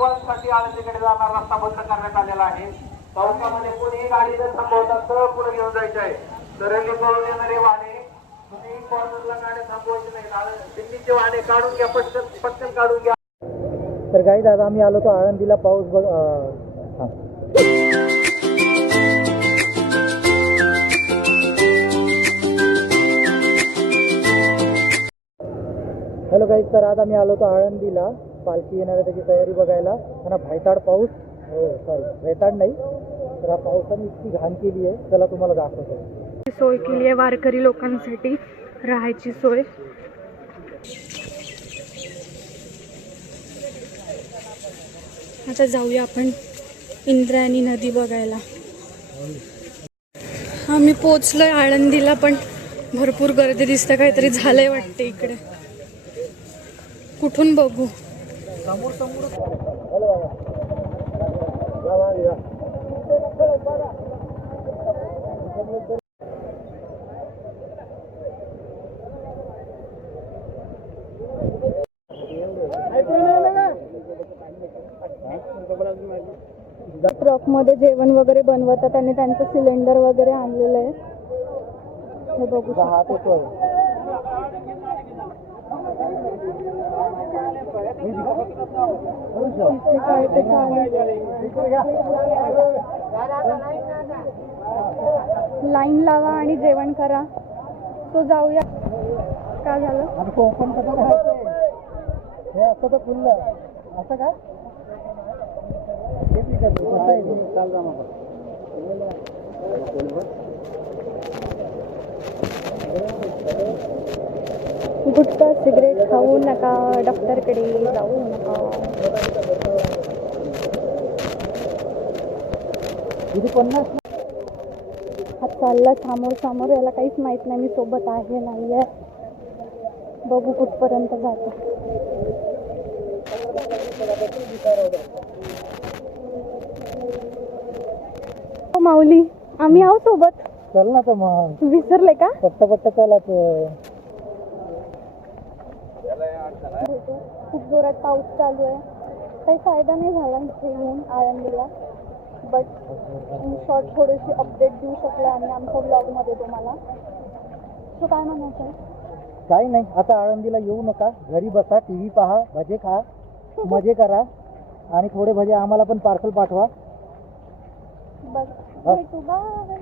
सर्वांसाठी आळंदीकडे जाणारा रस्ता बंद करण्यात आलेला आहे. पावसामध्ये कोणीही गाडी जर थांबवता सरळ पुढे घेऊन जायचे आहे. तरंगी पळून येणारे वाहने तुम्ही कॉर्नरला गाडी थांबवायची नाही. दिल्लीचे वाहने काढून घ्या, पटकन काढून घ्या. तर गाईज आज आम्ही आलो तो आळंदीला पाऊस बघ. हॅलो गाईज, तर आज आम्ही आलो तो आळंदीला पालखी येणार आहे त्याची तयारी बघायला. आणि भैताड पाऊस, सॉरी भैताड नाही, तर हा पावसाने इतकी घाण केली आहे. चला तुम्हाला दाखवतो. सोय केली आहे वारकरी लोकांसाठी, राहायची सोय. आता जाऊया आपण इंद्रायणी नदी बघायला. आम्ही पोचलोय आळंदीला, पण भरपूर गर्दी दिसते. काहीतरी झालंय वाटते इकडे. कुठून बघू? समोर समोर ट्रक मध्ये जेवण वगैरे बनवतात आणि त्यांचं सिलेंडर वगैरे आणलेलं आहे. हे बघू शकतो. लाईन लावा आणि जेवण करा. तो जाऊया. काय झालं? ओपन कसं करायचं? हे असं तर खुल्लं असं काय? गुटखा सिगरेट खाऊ नका, डॉक्टरकडे जाऊ नका. हा चालला समोर समोर, याला काहीच माहित नाही मी सोबत आहे नाही आहे. बघू कुठपर्यंत जातो. माऊली, आम्ही आहो सोबत. चल ना तर मग. विसरले का? पट्ट चला. खूप जोरात पाऊस चालू आहे. काही फायदा नाही झाला इथे येऊन आळंदीला, बट इन शॉर्ट थोडीशी अपडेट देऊ शकले आम्ही आमच्या ब्लॉगमध्ये तुम्हाला. तो काय म्हणायचं आहे? काही नाही, आता आळंदीला येऊ नका. घरी बसा, टीव्ही पहा, भजे खा, मजे करा. आणि थोडे भजे आम्हाला पण पार्सल पाठवा. बस भेटू, बाय.